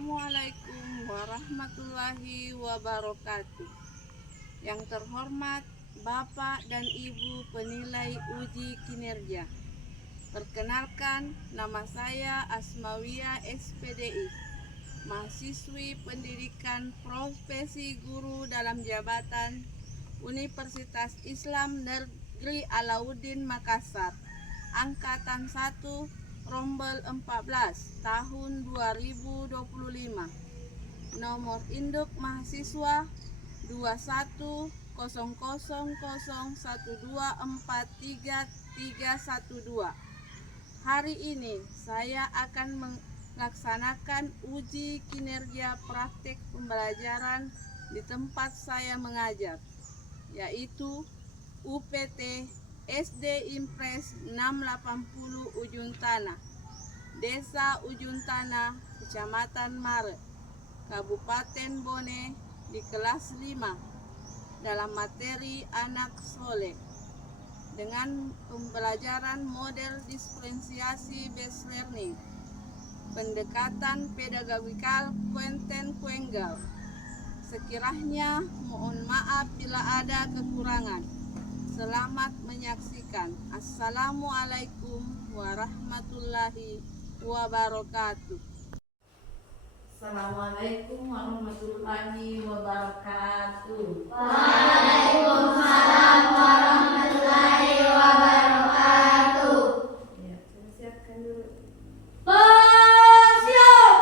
Assalamualaikum warahmatullahi wabarakatuh. Yang terhormat Bapak dan Ibu penilai uji kinerja. Perkenalkan, nama saya Asmawiyah SPDI, mahasiswi pendidikan profesi guru dalam jabatan Universitas Islam Negeri Alauddin Makassar, Angkatan 1, Rombel 14 tahun 2025. Nomor induk mahasiswa 210001243312. Hari ini saya akan melaksanakan uji kinerja praktik pembelajaran di tempat saya mengajar, yaitu UPT SD Impres 680 Ujung Tanah, Desa Ujung Tanah, Kecamatan Mare, Kabupaten Bone, di kelas 5 dalam materi anak soleh dengan pembelajaran model diferensiasi based learning, pendekatan pedagogikal konten kuenggal. Sekiranya mohon maaf bila ada kekurangan. Selamat menyaksikan. Assalamualaikum warahmatullahi wabarakatuh. Assalamualaikum warahmatullahi wabarakatuh. Waalaikumsalam warahmatullahi wabarakatuh. Ya, saya siapkan dulu. Bersiap.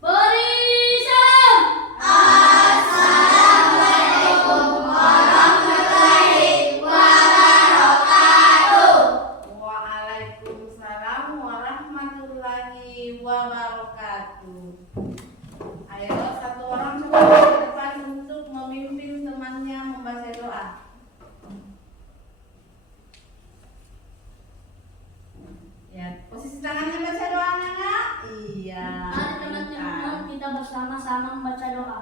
Barisan. Assalamualaikum warahmatullahi wabarakatuh. Waalaikumsalam warahmatullahi wabarakatuh. Ayo, satu orang coba ke depan untuk memimpin temannya membaca doa. Ya, posisi tangannya baca doa, anak. Iya. Mari teman-teman kita bersama-sama membaca doa.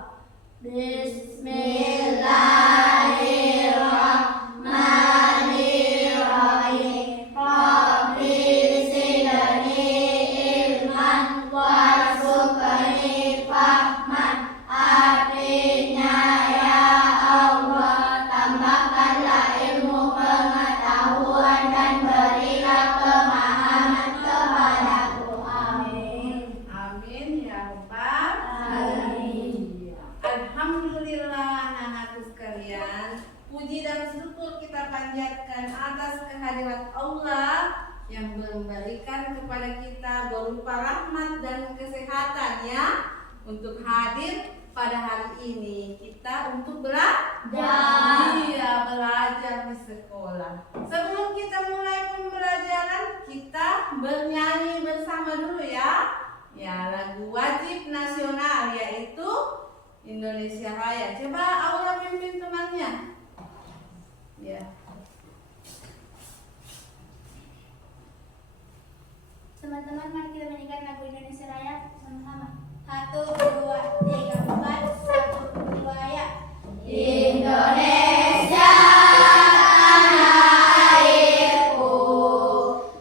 Bismillahirrahmanirrahim. Rabbi zidni ilman warzuqni fahman. Artinya ya Allah, tambahkanlah ilmu pengetahuan dan berilah pemahaman kepadaku. Amin. Amin ya Rabbal Amin. Alhamdulillah, anak-anakku sekalian, puji dan syukur kita panjatkan atas kehadirat Allah yang memberikan kepada kita berupa rahmat dan kesehatan ya, untuk hadir pada hari ini kita untuk belajar. Iya, belajar di sekolah. Sebelum kita mulai pembelajaran, kita bernyanyi bersama dulu ya. Ya, lagu wajib nasional yaitu Indonesia Raya. Coba Aura pimpin temannya. Ya. Teman-teman, mari kita menyanyikan lagu Indonesia Raya sama-sama. 1, 2, 3, 4. 1, 2 ya. Indonesia tanah airku,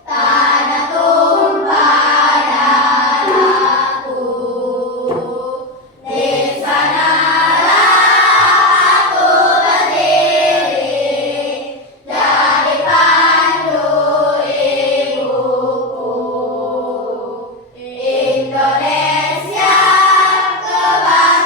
tanah tumpah darahku. Di sanalah aku berdiri, jadi pandu ibuku. Indonesia kebanggaan.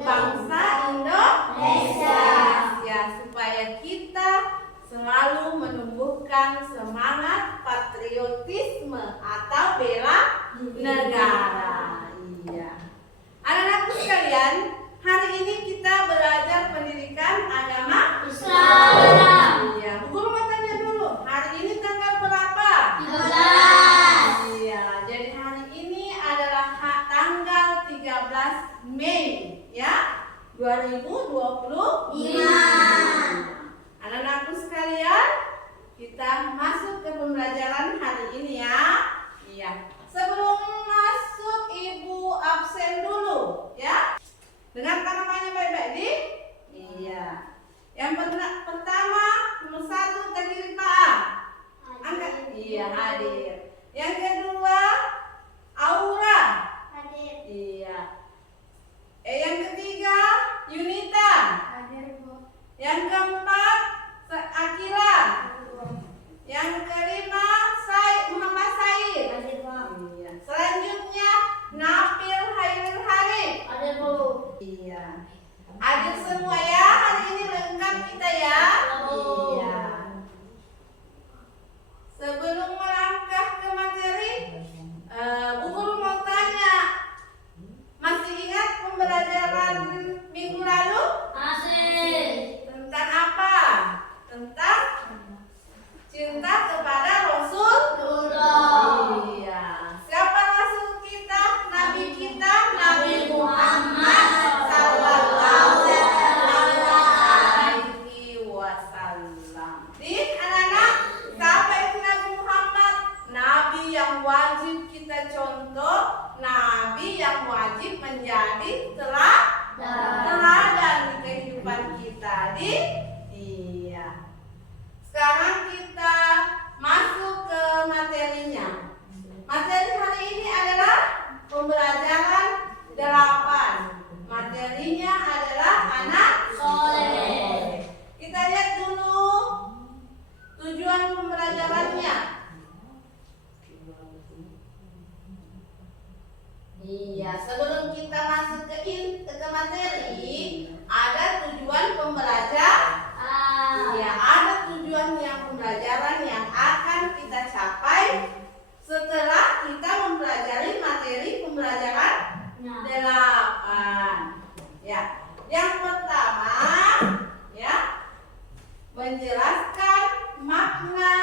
bangsa Indonesia. Ya, supaya kita selalu menumbuhkan semangat patriotisme atau bela negara. Iya. Anak-anakku sekalian, hari ini kita belajar pendidikan agama Islam. Iya. Bu Guru mau tanya dulu, hari ini tanggal berapa? 13. Iya. Jadi hari ini adalah tanggal 13 Mei, ya, 2025. Anak-anakku sekalian, kita masuk ke pembelajaran hari ini ya. Iya. Sebelum masuk, Ibu absen dulu, ya. Dengarkan namanya baik-baik, Di. Iya. Yang pertama, nomor 1 kiri Pak A. Angkat. Iya, hadir. Yang kedua, Aura. Hadir. Iya. Yang ketiga, Yunita. Hadir, Bu. Yang keempat, Akila. Yang kelima, Muhammad Said. Hadir, Bu. Iya. Selanjutnya, Nafil Hairil Harif. Hadir, Bu. Iya. Hadir semua ya, hari ini lengkap kita ya. Iya. Sebelum melangkah ke materi, Bu Guru mau tanya, masih ingat pembelajaran minggu lalu? Masih. Tentang apa? Tentang cinta kepada Rasulullah. Iya. Siapa Rasul kita? Nabi kita? Nabi Muhammad sallallahu alaihi wasallam. Di anak-anak, siapa itu Nabi Muhammad? Nabi yang wajib kita contoh, nabi yang wajib menjadi teladan di kehidupan kita. Iya. Sekarang kita masuk ke materinya. Materi hari ini adalah pembelajaran 8. Materinya adalah anak soleh. Kita lihat dulu tujuan pembelajarannya. Iya, sebelum kita masuk ke materi, ada tujuan pembelajaran. Iya, ada tujuan pembelajaran yang akan kita capai setelah kita mempelajari materi pembelajaran 8. Ya, yang pertama, ya, menjelaskan makna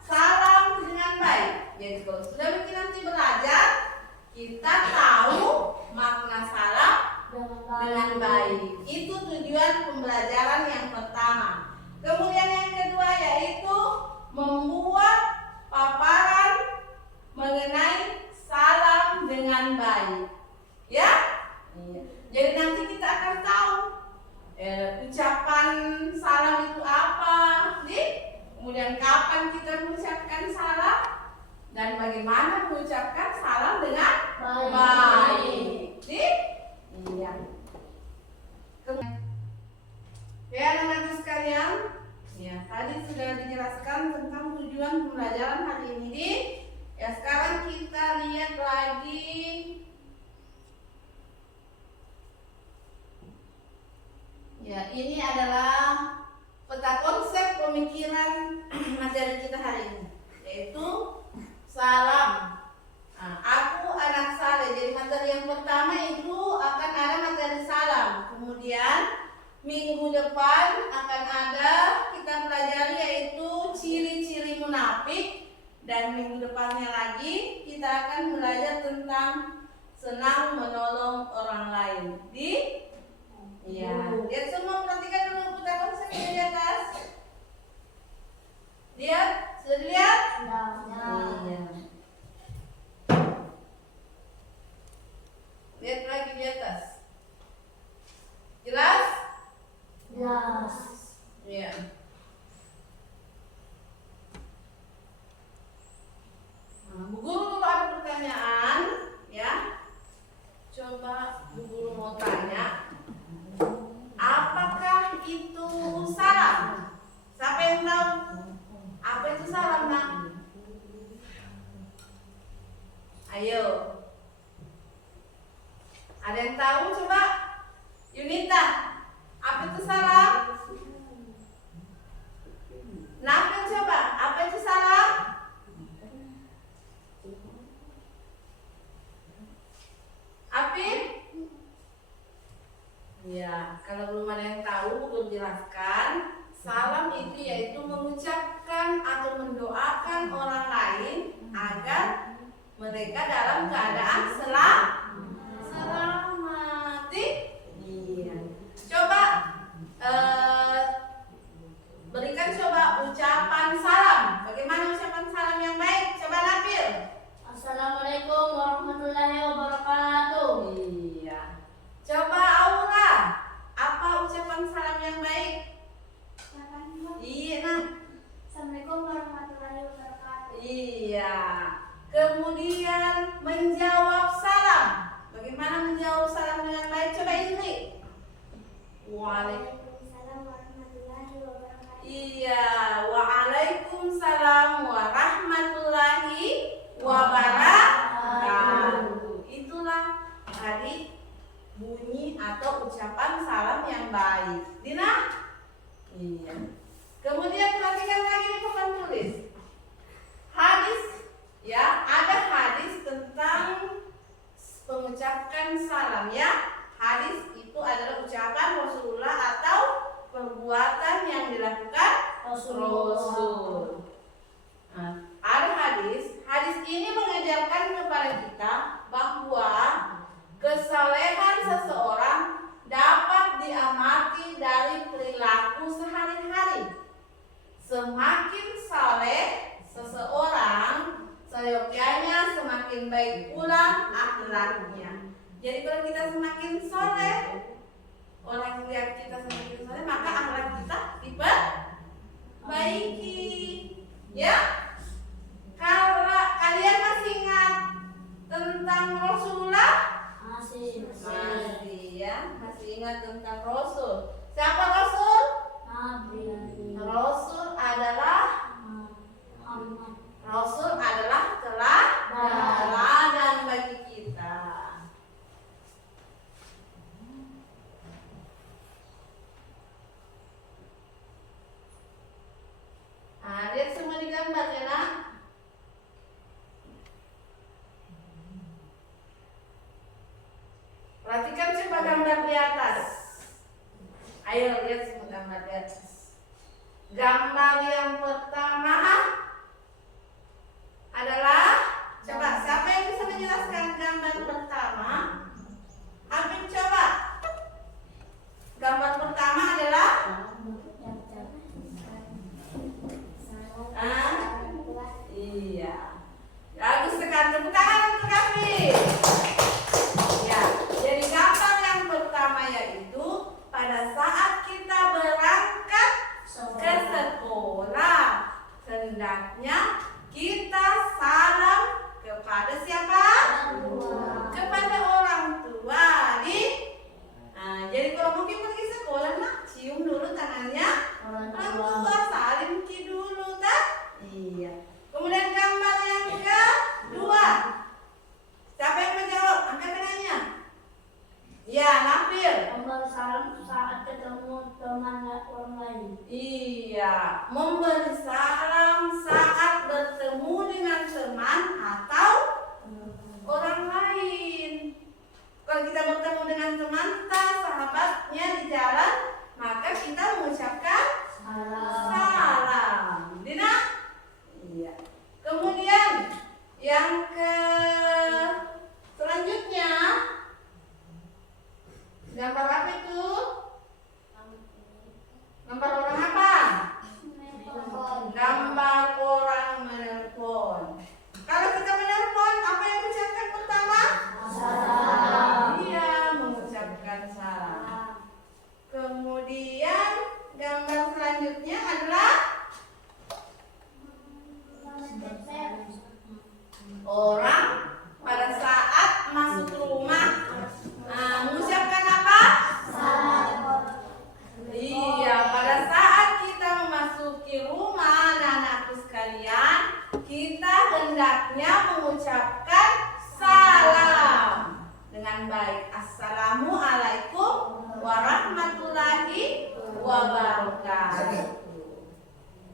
salam dengan baik. Jadi kalau sudah nanti belajar, kita tahu makna salam dengan baik. Itu tujuan pembelajaran yang pertama. Kemudian yang kedua yaitu membuat paparan mengenai salam dengan baik. Ya? Jadi nanti kita akan tahu ucapan salam itu apa, kemudian kapan kita mengucapkan salam, dan bagaimana mengucapkan salam dengan baik. Iya. Ya, anak-anak sekalian, ya, tadi sudah dijelaskan tentang tujuan pembelajaran hari ini. Ya, sekarang kita lihat lagi ya, ini adalah peta konsep pemikiran materi kita hari ini, yaitu salam. Nah, aku anak saleh. Jadi materi yang pertama itu akan ada materi salam. Kemudian minggu depan akan ada kita pelajari yaitu ciri-ciri munafik, dan minggu depannya lagi kita akan belajar tentang senang menolong orang lain. Iya. Lihat semua, perhatikan dulu peta konsep di atas. Lihat, sudah dilihat? Iya. Lihat lagi di atas. Jelas? Jelas. Iya. Nah, Bu Guru kalau ada pertanyaan, ya, coba Bu Guru mau tanya, apakah itu salam? Siapa yang tahu? Apa itu salam, Nak? Ayo. Ada yang tahu? Coba. Ya, kalau belum ada yang tahu, Guru jelaskan. Salam itu yaitu mengucapkan atau mendoakan orang lain agar mereka dalam keadaan selamat. Iya. Coba berikan coba ucapan salam. Bagaimana ucapan salam yang baik? Coba Nabil. Assalamualaikum warahmatullahi wabarakatuh. Iya. Coba Aura. Apa ucapan salam yang baik? Iya, nah. Assalamualaikum warahmatullahi wabarakatuh. Iya. Kemudian menjawab salam. Bagaimana menjawab salam dengan baik? Coba Indri. Waalaikumsalam warahmatullahi wabarakatuh. Iya, waalaikumsalam warahmatullahi wabarakatuh. Itulah tadi bunyi atau ucapan salam yang baik. Dina? Iya. Kemudian perhatikan lagi di papan tulis. Hadis, ya, ada hadis tentang pengucapkan salam, ya. Hadis itu adalah ucapan Rasulullah atau perbuatan yang dilakukan Rasul. Nah, ada hadis. Hadis ini mengajarkan kepada kita bahwa kesalehan seseorang dapat diamati dari perilaku sehari-hari. Semakin saleh seseorang, seyogyanya semakin baik pula akhlaknya. Jadi kalau kita semakin soleh, orang lihat kita semakin soleh, maka akhlak kita diperbaiki. Ya, kalau kalian masih ingat tentang Rasulullah? Masih. Ya, masih ingat tentang Rasul. Siapa Rasul? Nabi. Rasul adalah Muhammad. Rasul adalah teladan bagi kita. Nah, lihat semua di gambar ya, nak. Perhatikan coba gambar di atas. Ayo lihat semua gambar di atas. Gambar yang pertama adalah, coba siapa yang bisa menjelaskan gambar pertama? Habib coba. Gambar pertama adalah iya. Bagus sekali, tepuk tangan untuk Habib. Ya, jadi gambar yang pertama yaitu pada saat kita berangkat ke sekolah, hendaknya kita salam kepada siapa? Kepada orang tua. Jadi kalau mungkin pergi sekolah, nak cium dulu tangannya orang tua, salim dulu, tak? Iya. Kemudian gambar yang kedua, siapa yang menjawab? Angkat tangannya. Ya, Nabil. Memberi salam saat ketemu teman orang lain. Iya, memberi salam saat bertemu dengan teman atau orang lain. Kalau kita bertemu dengan teman, sahabatnya di jalan, maka kita mengucapkan salam. Dina? Iya. Kemudian yang selanjutnya, gambar apa itu? Gambar orang apa? Gambar orang menelpon. Kalau kita menelpon, apa yang diucapkan pertama? Salam. Iya, mengucapkan salam. Kemudian gambar selanjutnya adalah orang pada saat masuk rumah. Mengucapkan apa? Iya, pada saat kita memasuki rumah anak-anakku sekalian, kita hendaknya mengucapkan salam dengan baik. Assalamualaikum warahmatullahi wabarakatuh.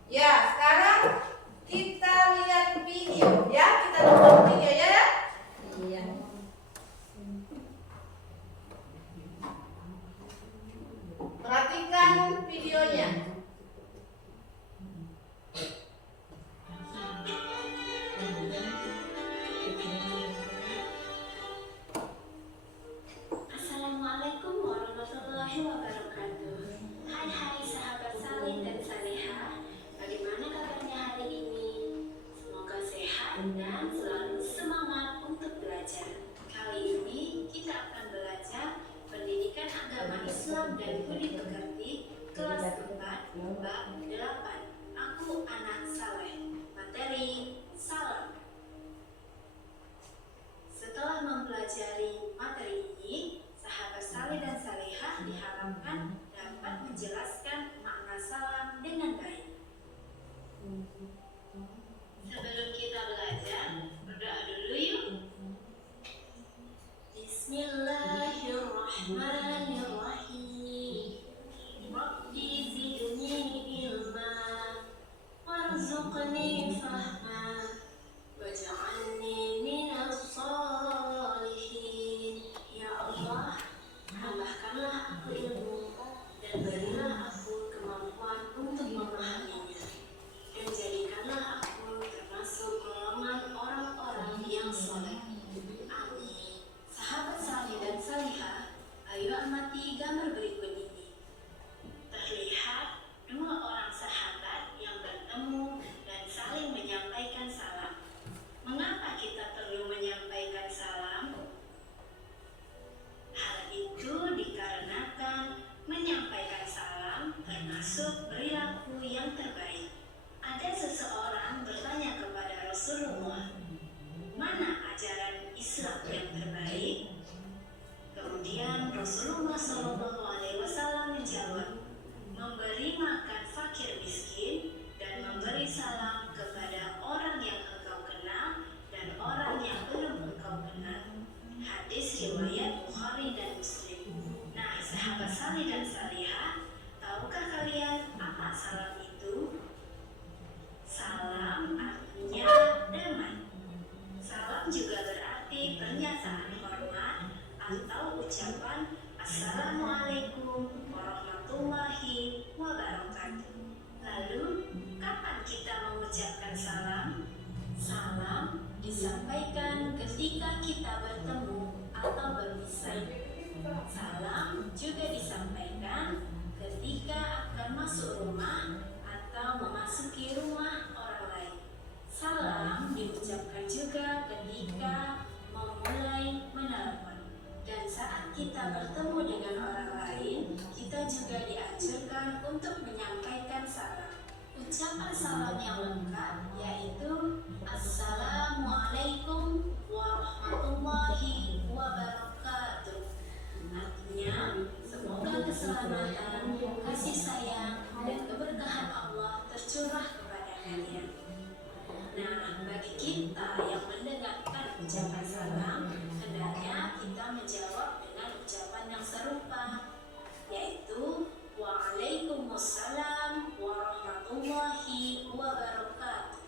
Ya, sekarang kita lihat video ya, kita nonton video ya. Iya. Islam dan Budi Pekerti, kelas 4, bab 8. Aku anak saleh. Materi salam. Setelah mempelajari materi ini, sahabat saleh dan salehah diharapkan dapat menjelaskan makna salam dengan baik. Sebelum kita belajar, berdoa dulu yuk. Bismillahirrahmanirrahim. Rabbi zidni ilma warzuqni fahma waj'alni minas shalihin. Ya Allah, tambahkanlah aku ilmu dan berilah aku kemampuan untuk memahaminya, dan jadikanlah aku termasuk golongan orang-orang yang saleh. Amin. Sahabat saleh dan salihah, ayo amati gambar berikut ini. Terlihat dua orang sahabat yang bertemu dan saling menyampaikan salam. Mengapa kita perlu menyampaikan salam? Hal itu dikarenakan menyampaikan salam termasuk perilaku yang terbaik. Ada seseorang bertanya kepada Rasulullah, mana ajaran Islam yang terbaik? Kemudian Rasulullah SAW menjawab, memberi makan fakir miskin dan memberi salam kepada orang yang engkau kenal dan orang yang belum engkau kenal. Hadis riwayat Bukhari dan Muslim. Nah, sahabat saleh dan salihah, tahukah kalian apa salam itu? Salam artinya damai. Salam juga berarti pernyataan hormat atau ucapan Assalamualaikum warahmatullahi wabarakatuh. Lalu, kapan kita mengucapkan salam? Salam disampaikan ketika kita bertemu atau berpisah. Salam juga disampaikan ketika akan masuk rumah atau memasuki rumah orang lain. Salam diucapkan juga ketika memulai menelepon. Dan saat kita bertemu dengan orang lain, kita juga dianjurkan untuk menyampaikan salam. Ucapan salam yang lengkap yaitu Assalamualaikum warahmatullahi wabarakatuh. Artinya, semoga keselamatan, kasih sayang, dan keberkahan Allah tercurah kepada kalian. Nah, bagi kita yang mendengarkan ucapan salam, hendaknya kita menjawab dengan ucapan yang serupa, yaitu Waalaikumsalam warahmatullahi wabarakatuh.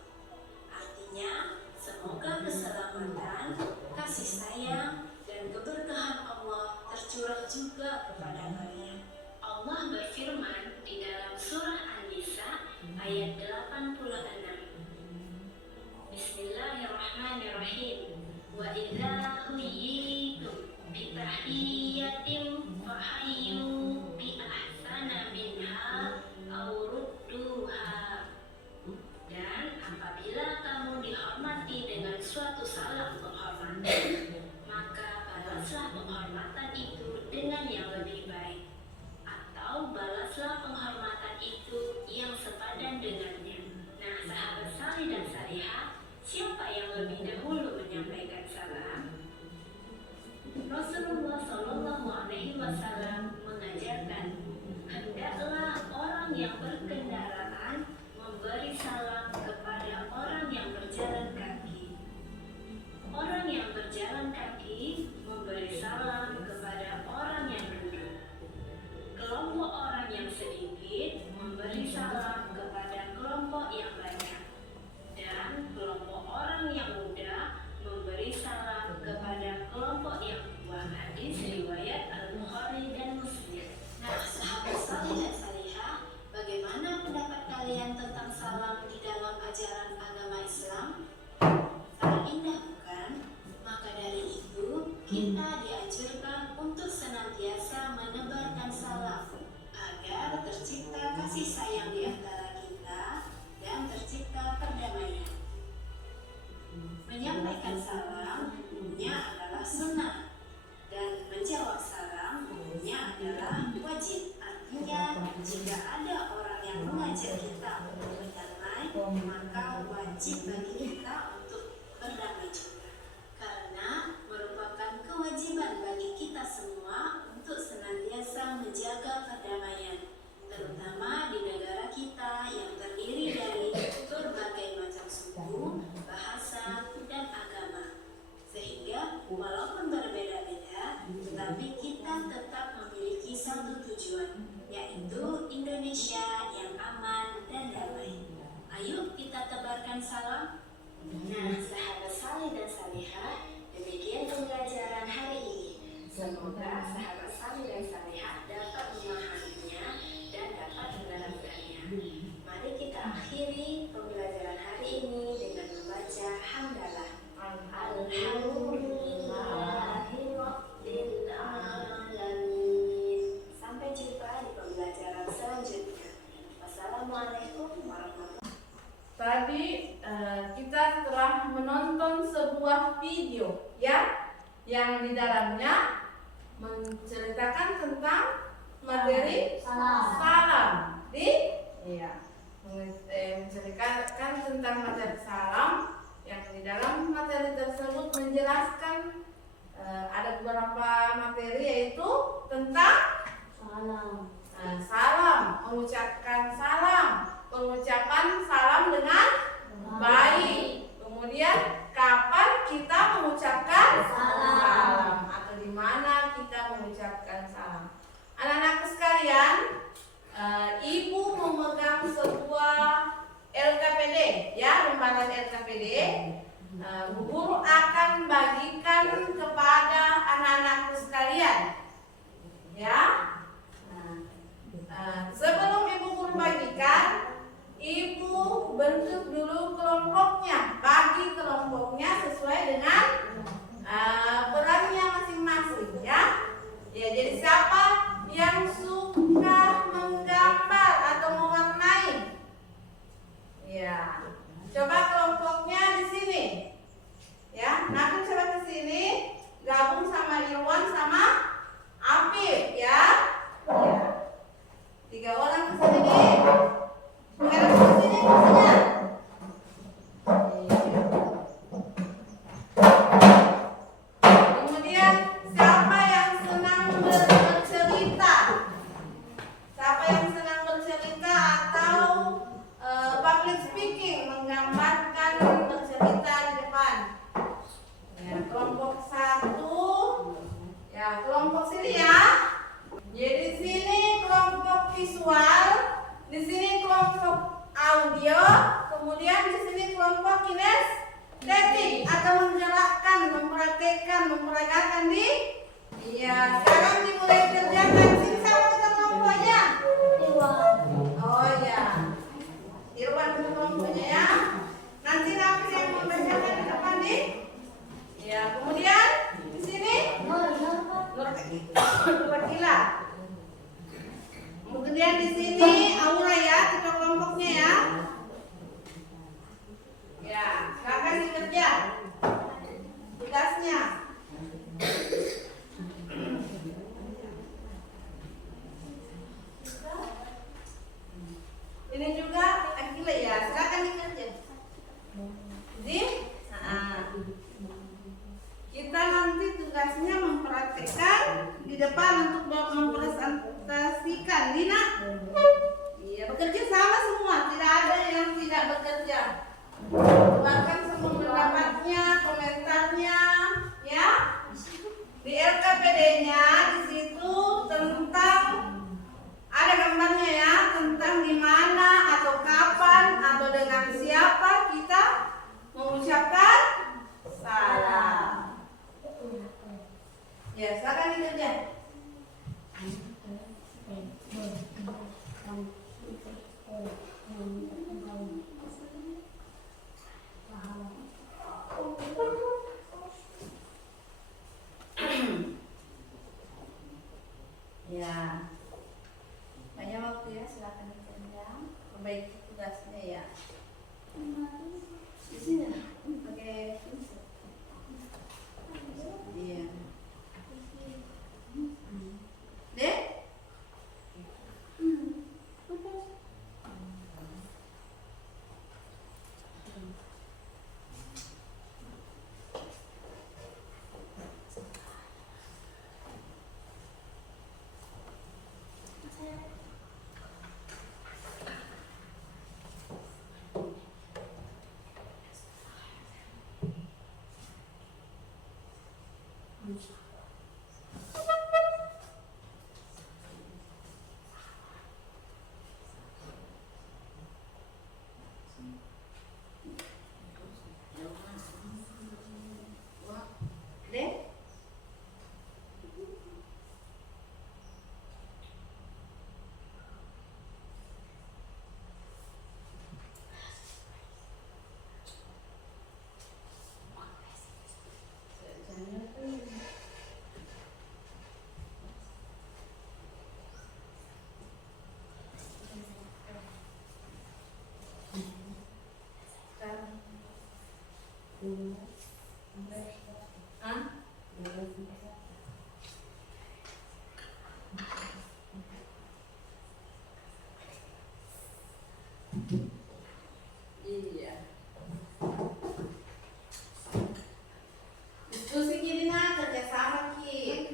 Artinya, semoga keselamatan, kasih sayang, dan keberkahan Allah tercurah juga kepada kalian. Allah berfirman di dalam surah An-Nisa ayat 86. Bismillahirrahmanirrahim. Wa idza huyitum bi tahiyyatin fahayyu bi ahsana minha aw rudduha. Dan apabila kamu dihormati dengan suatu salam penghormatan, maka balaslah penghormatan itu dengan yang lebih baik, atau balaslah penghormatan itu yang sepadan dengannya. Nah, sahabat saleh dan salihah, siapa yang lebih dahulu menyampaikan salam? Rasulullah SAW mengajarkan, hendaklah orang yang berkendaraan memberi salam kepada orang yang berjalan kaki. Orang yang berjalan kaki memberi salam kepada orang yang duduk. Kelompok orang yang sedikit memberi salam kepada kelompok yang banyak. Dan kelompok orang yang muda memberi salam kepada kelompok yang tua. Hadis riwayat Al-Bukhari dan Muslim. Nah, sahabat saleh dan salihah, bagaimana pendapat kalian tentang salam di dalam ajaran agama Islam? Sangat indah, bukan? Maka dari itu, kita dianjurkan untuk senantiasa menebarkan salam agar tercipta kasih sayang di antara kita dan tercipta perdamaian. Menyampaikan salam hukumnya adalah sunnah dan menjawab salam hukumnya adalah wajib. tidak ada orang yang mengajak kita untuk berdamai, maka wajib bagi kita untuk berdamai juga. Karena merupakan kewajiban bagi kita semua untuk senantiasa menjaga perdamaian, terutama di negara kita yang terdiri dari berbagai macam suku, bahasa, dan agama. Sehingga walaupun berbeda-beda, tetapi kita tetap memiliki satu tujuan, yaitu Indonesia yang aman dan damai. Ayo kita tebarkan salam. Nah, sahabat saleh dan salihah, demikian pembelajaran hari ini. Semoga sahabat saleh dan salihah dapat memahaminya dan dapat menerapkannya. Mari kita akhiri pembelajaran hari ini dengan membaca hamdalah. Alhamdulillahirabbil alamin. Sampai jumpa di pembelajaran selanjutnya. Wassalamualaikum warahmatullahi wabarakatuh. Tadi kita telah menonton sebuah video ya, yang di dalamnya menceritakan tentang materi salam. Menceritakan tentang materi salam, yang di dalam materi tersebut menjelaskan ada beberapa materi, yaitu tentang salam, mengucapkan salam, pengucapan salam dengan baik. Kemudian kapan kita mengucapkan salam atau di mana kita mengucapkan salam. Anak-anakku sekalian, ibu memegang sebuah LKPD ya, lembaran LKPD. Bu Guru akan bagikan kepada anak-anakku sekalian ya. Sebelum Ibu Guru bagikan, Ibu bentuk dulu kelompoknya, bagi kelompoknya sesuai dengan perannya masing-masing ya. Ya, jadi siapa yang suka menggambar atau mewarnai? Ya, coba kelompoknya di sini. Ya, Nabi coba ke sini, gabung sama Irwan sama Apip ya. Ya. 3 orang ke sini. Harus ke sini maksudnya. Kemudian siapa yang senang bercerita? Siapa yang senang bercerita atau public speaking, menggambarkan bercerita di depan? Ya, kelompok 1. Ya, kelompok sini ya. Jadi di sini kelompok visual, di sini kelompok audio, kemudian di sini kelompok kinestetik atau menggerakkan, mempraktekkan, memperagakan di. Iya, sekarang dimulai kerjakan. Sini siapa kita kelompoknya? Oh ya, Irwan ke kelompoknya ya. Nanti Nafi yang membacakan di depan di. Ya, kemudian di sini Nurkila. Kemudian di sini Aura ya, kita kelompoknya ya. Ya, silakan dikerja tugasnya. Ini juga Akila ya, silakan dikerja. Jadi, kita nanti tugasnya mempraktekkan di depan untuk mempresentasikan. Dina, iya, bekerja sama semua, tidak ada yang tidak bekerja. Bahkan semua pendapatnya, komentarnya, ya. Di LKPD-nya di situ tentang ada gambarnya ya, tentang di mana atau kapan atau dengan siapa kita mengucapkan salam. Ya, silakan dikerja. Ya, banyak waktu ya, silakan dikerja, perbaiki tugasnya ya. Di sini pakai pensil. Iya. Dek? Deh. Iya. Diskusi Kirina kerjasama Ki.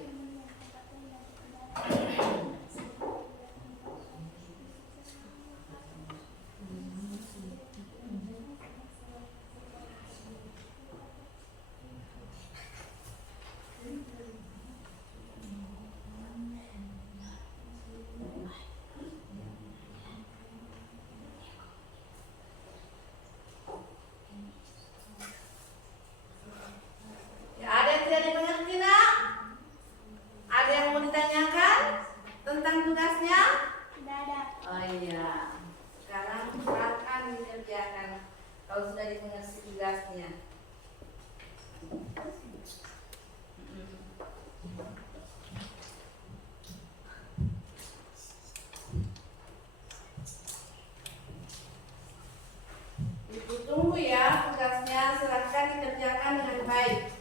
Ya, ada yang tidak dimengerti nak? Ada yang mau ditanyakan tentang tugasnya? Tidak ada. Oh iya. Sekarang silakan dikerjakan kalau sudah dimengerti tugasnya. Ibu tunggu ya tugasnya, silakan dikerjakan dengan baik.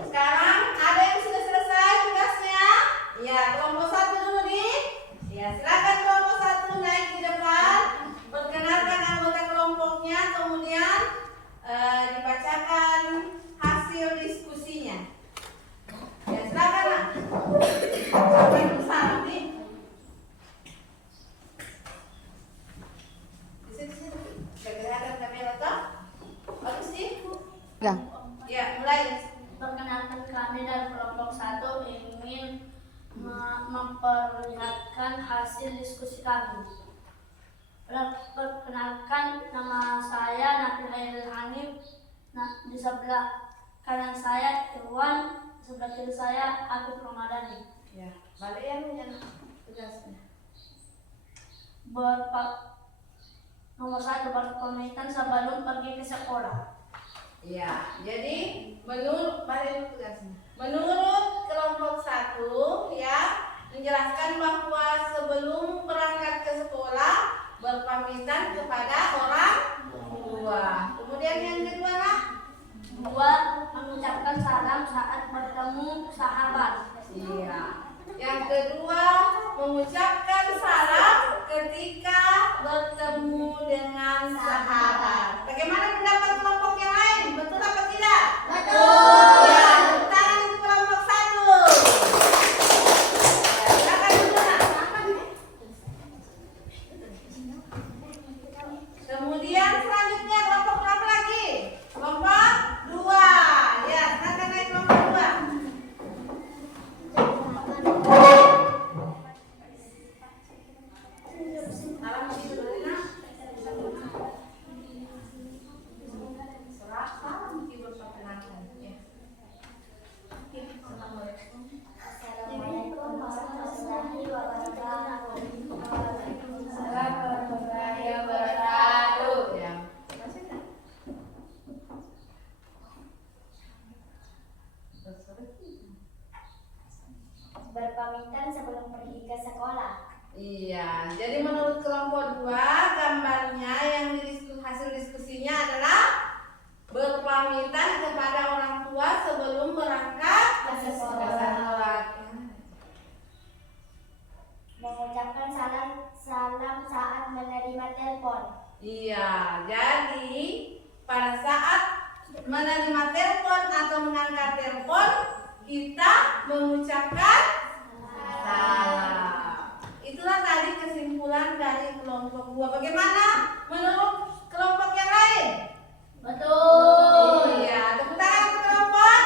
Sekarang ada yang sudah selesai tugasnya? Ya, kelompok satu dulu nih. Ya, silakan kelompok satu naik di depan. Perkenalkan anggota kelompoknya, kemudian dibacakan hasil diskusinya. Ya, silakan nak. Sampai bersama nih. Di situ. Sudah kelihatan kamera toh? Bagus sih. Ya. Ya, mulai. Perkenalkan, kami dari kelompok 1 ingin memperlihatkan hasil diskusi kami. Perkenalkan, nama saya Nabil Hairil Hanif. Nah, di sebelah kanan saya Irwan, di sebelah kiri saya Afif Ramadhani. Ya, balik ya yang tugasnya. Nomor 1, berpamitan sebelum pergi ke sekolah. Ya, jadi menurut kelompok 1 ya menjelaskan bahwa sebelum berangkat ke sekolah berpamitan kepada orang tua. Kemudian yang kedua nak? 2, mengucapkan salam saat bertemu sahabat. Iya. Yang kedua mengucapkan salam ketika bertemu dengan sahabat. Bagaimana pendapat kelompok yang lain? Betul apa tidak? Betul. Ya, tepuk tangan untuk kelompok 1. Ya, silakan dulu nak. Kemudian selanjutnya kelompok berapa lagi? Kelompok 2. Ya, silakan naik kelompok 2. Salam dulu nak. Salam keyboard perkenalkan. Ya. Assalamualaikum. Assalamualaikum warahmatullahi wabarakatuh. Waalaikumsalam warahmatullahi wabarakatuh. Ya. Masih kan? Berpamitan sebelum pergi ke sekolah. Iya, jadi menurut kelompok 2 gambarnya yang hasil diskusinya adalah berpamitan kepada orang tua sebelum berangkat ke sekolah. Mengucapkan salam saat menerima telepon. Iya, jadi pada saat menerima telepon atau mengangkat telepon kita mengucapkan salam. Itulah tadi kesimpulan dari kelompok 2. Bagaimana menurut kelompok yang lain? Betul. Iya, tepuk tangan untuk kelompok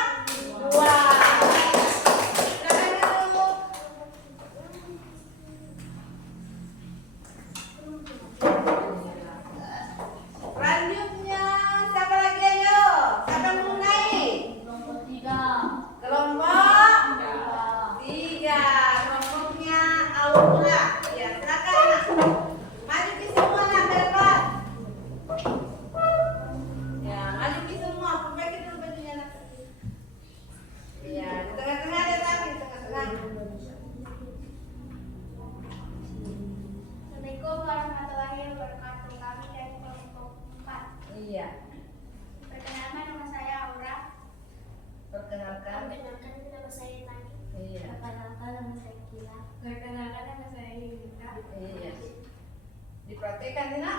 pula. Ya, silakan anak. Maju ke semua anak ke depan. Ya, maju ke semua. Perbaiki dulu bajunya anak. Iya, di tengah-tengah ada lagi, di tengah-tengah. Assalamualaikum warahmatullahi wabarakatuh. Kami dari kelompok 4. Iya. Perkenalkan, nama saya Aura. Perkenalkan. Nama saya Tani. Iya. Perkenalkan, nama saya Kila. Perkenalkan, nama saya Yulika. Iya. Diperhatikan, Dina.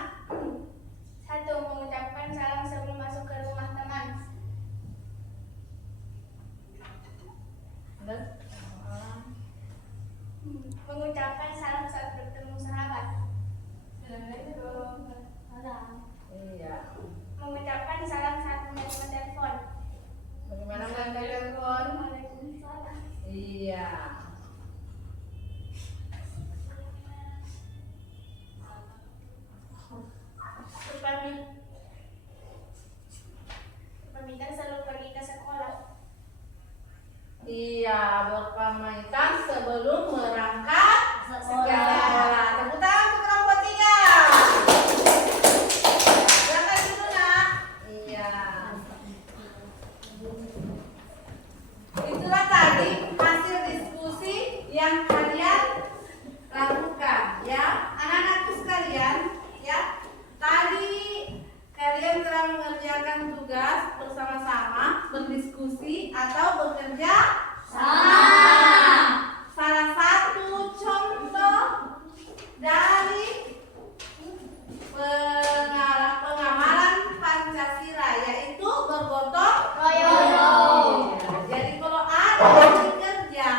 1. Mengucapkan salam sebelum masuk ke rumah teman. Dan Mengucapkan salam saat bertemu sahabat. iya. Mengucapkan salam saat menerima telepon. Bagaimana menerima telepon? Waalaikumsalam. Iya. Berpamitan selalu pergi ke sekolah. Iya, berpamitan sebelum berangkat sekolah. Tepuk tangan untuk kelompok 3. Berangkat dulu, Nak. Iya. Itulah tadi hasil diskusi yang kalian lakukan, ya. Anak-anakku sekalian, ya. Tadi kalian telah mengerjakan tugas bersama-sama, berdiskusi atau bekerja sama. Salah satu contoh dari pengamalan Pancasila yaitu bergotong royong. Jadi kalau ada yang bekerja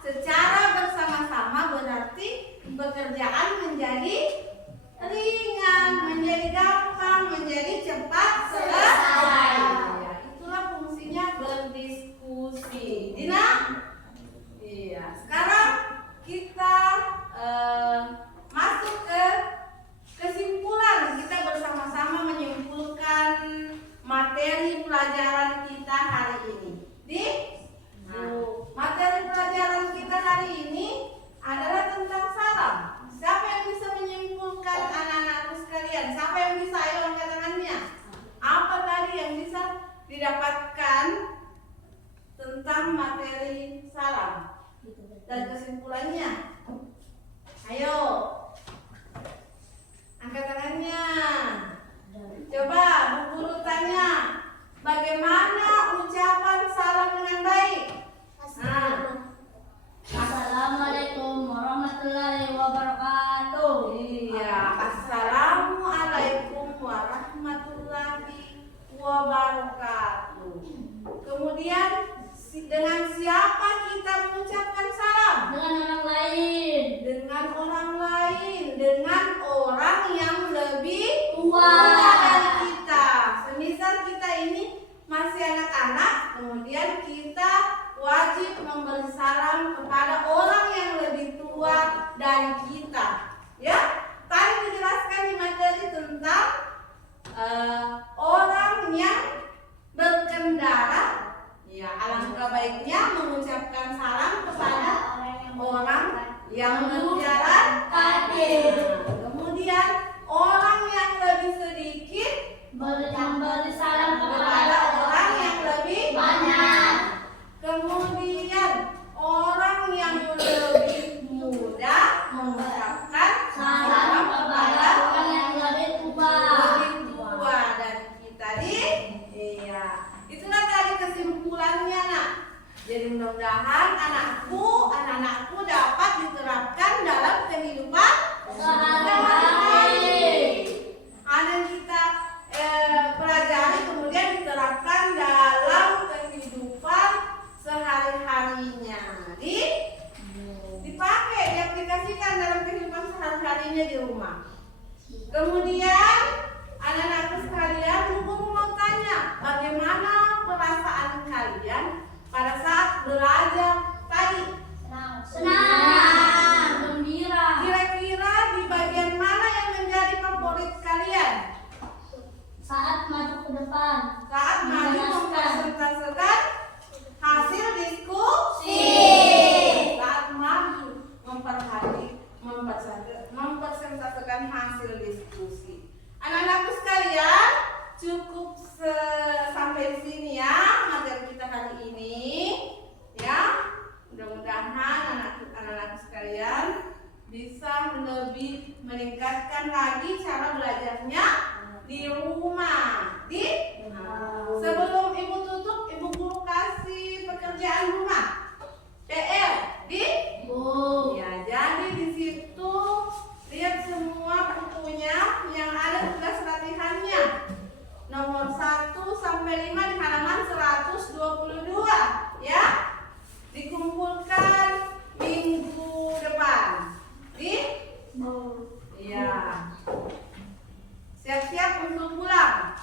secara bersama-sama berarti pekerjaan menjadi ringan, menjadi gampang, menjadi cepat selesai. Ya, itulah fungsinya berdiskusi. Dina? Iya. Sekarang kita masuk ke kesimpulan. Kita bersama-sama menyimpulkan materi pelajaran kita hari ini. Materi pelajaran kita hari ini adalah tentang salam. Siapa yang bisa menyimpulkan anak-anakku sekalian? Siapa yang bisa? Ayo angkat tangannya. Apa tadi yang bisa didapatkan tentang materi salam dan kesimpulannya? Ayo, angkat tangannya. Coba Bu Guru tanya, bagaimana ucapan salam dengan baik? Assalamualaikum warahmatullahi wabarakatuh. Iya, assalamualaikum warahmatullahi wabarakatuh. Kemudian dengan siapa kita mengucapkan salam? Dengan orang lain. Dengan orang lain, dengan orang yang lebih Tua. dari kita. Semisal kita ini masih anak-anak, kemudian kita wajib memberi salam kepada orang yang lebih tua dari kita. Ya, tadi dijelaskan di materi tentang orang yang berkendara. Ya, alangkah baiknya mengucapkan salam kepada orang yang berjalan kaki. Kemudian orang yang lebih sedikit Memberi salam kepada orang yang lebih banyak. Kemudian orang yang lebih muda mengucapkan Salam kepada orang yang lebih tua. dari kita. Iya. Itulah tadi kesimpulannya, Nak. Jadi mudah-mudahan anak-anakku dapat diterapkan dalam kehidupan Sehari-hari. Ada yang kita pelajari kemudian diterapkan dalam kehidupan sehari-harinya. Dipakai, diaplikasikan dalam kehidupan sehari-harinya di rumah. Kemudian anak-anakku sekalian, Bu Guru mau tanya, bagaimana perasaan kalian pada saat belajar tadi? Senang, gembira. Kira-kira di bagian mana yang menjadi favorit kalian? Saat maju ke depan. Saat maju mempresentasikan hasil diskusi. Saat maju memperhatikan mempresentasikan hasil diskusi. Anak-anakku sekalian, cukup sampai di sini ya materi kita hari ini. Ya, mudah-mudahan anak-anak sekalian bisa lebih meningkatkan lagi cara belajarnya di rumah. Sebelum ibu tutup, ibu guru kasih pekerjaan rumah PR di ya, jadi di situ lihat semua bukunya yang ada tugas latihannya nomor 1 sampai 5 di halaman 122 ya, dikumpulkan minggu depan ya, siap-siap untuk pulang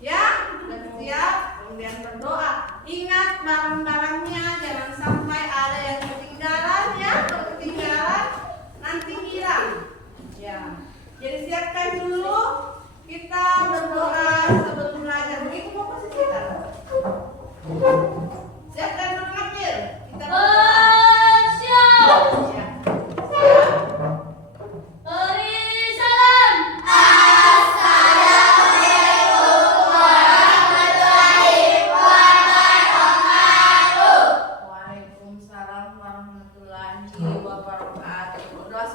ya, sudah siap, kemudian berdoa. Ingat barang-barangnya, jangan sampai ada yang ketinggalan ya, kalau ketinggalan nanti hilang ya. Jadi siapkan dulu, kita berdoa sebelum belajar. Begitu mau posisi kita. Siapkan dulu Nabil. Kita berdoa. Siap. Ya. Beri salam. Waalaikumsalam warahmatullahi wabarakatuh. Doa